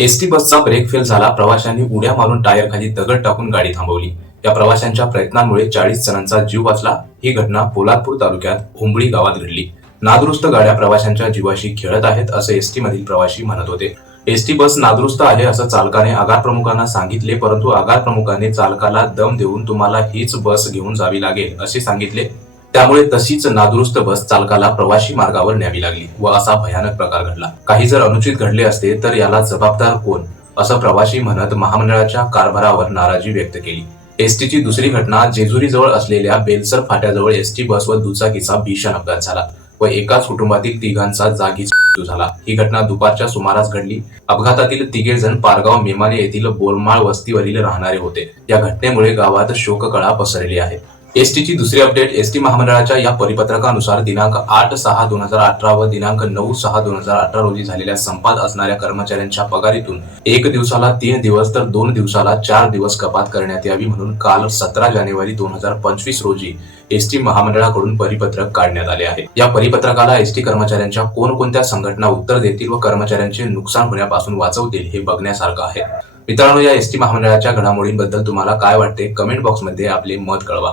ST बसचा brake fail झाला. प्रवाशांनी उड्या मारून टायर खाली दगड टाकून गाडी थांबवली. या प्रवाशांच्या प्रयत्नांमुळे चाळीस जणांचा जीव वाचला. ही घटना पोलादपूर तालुक्यात उंबळी गावात घडली. नादुरुस्त गाड्या प्रवाशांच्या जीवाशी खेळत आहेत असे एसटी मधील प्रवाशी म्हणत होते. एसटी बस नादुरुस्त आहे असं चालकाने आगार प्रमुखांना सांगितले परंतु आगार प्रमुखाने चालकाला दम देऊन तुम्हाला हीच बस घेऊन जावी लागेल असे सांगितले. त्यामुळे तशीच नादुरुस्त बस चालकाला प्रवाशी मार्गावर न्यावी लागली व असा भयानक प्रकार घडला. काही जर अनुचित घडले असते तर याला जबाबदार कोण? असं प्रवासी म्हणत महामंडळाच्या कारभारावर नाराजी व्यक्त केली. एसटीची दुसरी घटना जेजुरी जवळ असलेल्या बेलसर फाट्याजवळ एसटी बस व दुचाकीचा भीषण अपघात झाला व एकाच कुटुंबातील तिघांचा जागीच मृत्यू झाला. ही घटना दुपारच्या सुमारास घडली. अपघातातील तिघे जण पारगाव मेमाने येथील बोरमाळ वस्तीवरील राहणारे होते. या घटनेमुळे गावात शोककळा पसरली आहे. एसटीची दुसरी अपडेट एसटी महामंडळाच्या या परिपत्रकानुसार दिनांक आठ सहा दोन हजार अठरा व दिनांक नऊ सहा दोन हजार अठरा रोजी झालेल्या संपात असणाऱ्या कर्मचाऱ्यांच्या पगारीतून एक दिवसाला तीन दिवस तर दोन दिवसाला चार दिवस कपात करण्यात यावी म्हणून काल सतरा जानेवारी दोन हजार पंचवीस रोजी एसटी महामंडळाकडून परिपत्रक काढण्यात आले आहे. या परिपत्रकाला एसटी कर्मचाऱ्यांच्या कोणकोणत्या संघटना उत्तर देतील व कर्मचाऱ्यांचे नुकसान होण्यापासून वाचवतील हे बघण्यासारखं आहे. मित्रांनो या एसटी महामंडळाच्या घडामोडींबद्दल तुम्हाला काय वाटते? कमेंट बॉक्समध्ये आपले मत कळवा.